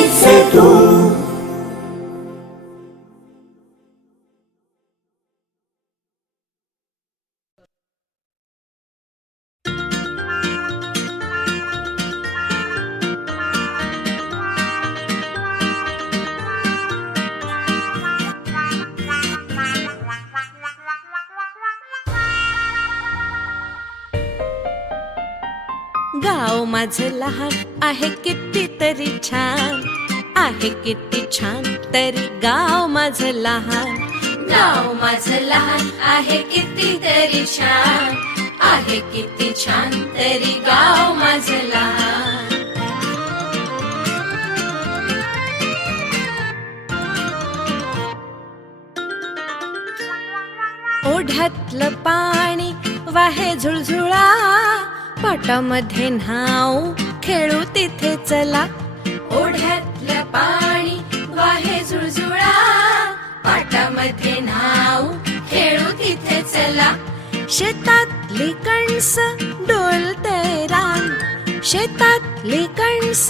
звідси गाव माझं लहान आहे कितीतरी छान. आहे किती छान तरी गाव माझं लहान. गाव माझं लहान आहे कितीतरी छान. आहे किती छान तरी गाव माझ लहान. ओढ्यातलं पाणी वाहे झुळझुळा. पाटामध्ये नाव खेळू तिथे चला. ओढ्यात ओढ्यातलं पाणी वाहे झुळझुळा. पाटामध्ये नाव खेळू तिथे चला. शेतातली कणस डोलते रान. शेतातली कणस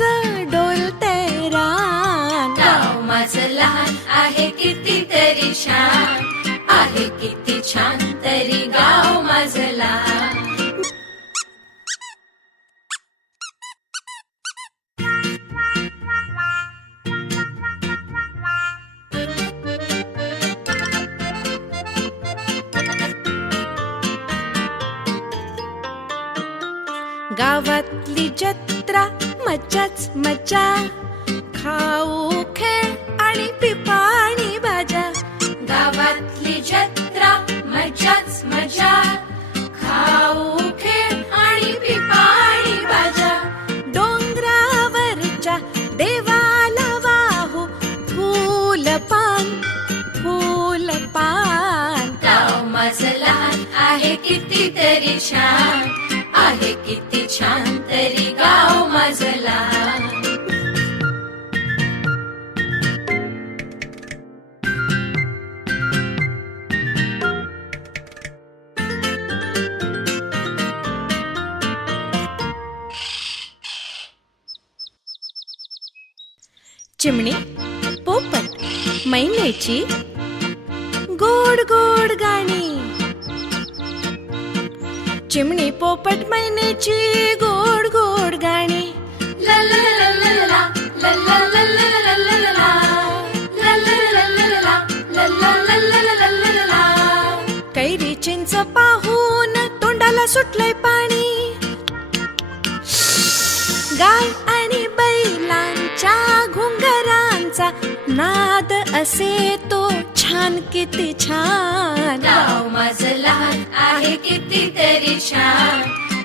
डोलते रान. गाव माझं लहान आहे कितीतरी छान आहे किती गावातली जत्रा मज्जाच मज्जा खाऊ खेळ आणि पिपाणी भाज्या. गावातली जत्रा मजाच मजा. खाऊ खेळ आणि पिपाणी भाज्या. डोंगरावरच्या देवाला वाहू फूल पान फूल पान. गाव माझं लहान आहे कितीतरी छान. आहे किती छान तरी गाव माझला. चिमणी पोपट मैनेची गोड गोड गाणी. चिमणी पोपट मैनेची गोड गोड गाणी कैरी चिंच पाहून तोंडाला सुटलंय पा असे तो छान किती छान. गाव माझं लहान आहे कितीतरी छान.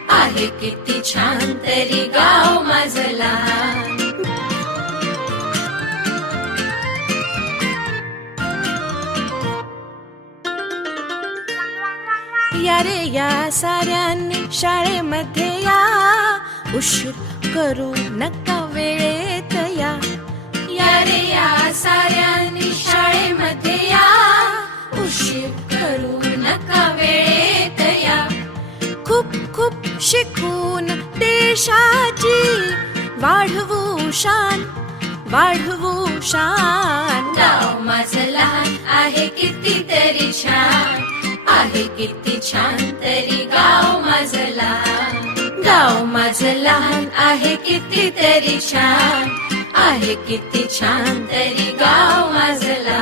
आहे किती छान तरी गाव माझं लहान. या रे या साऱ्यांनी शाळेमध्ये या. उशीर करू नका. या रे या साऱ्यांनी शाळेमध्ये या. उशीर करू नका वेळेत या. खूप खूप शिकून देशाची वाढवू शान वाढवू शान. गाव माझं लहान आहे कितीतरी छान आहे किती छान तरी गाव माझं लहान. गाव माझं लहान आहे कितीतरी छान आहे किती छान तरी गाव माझला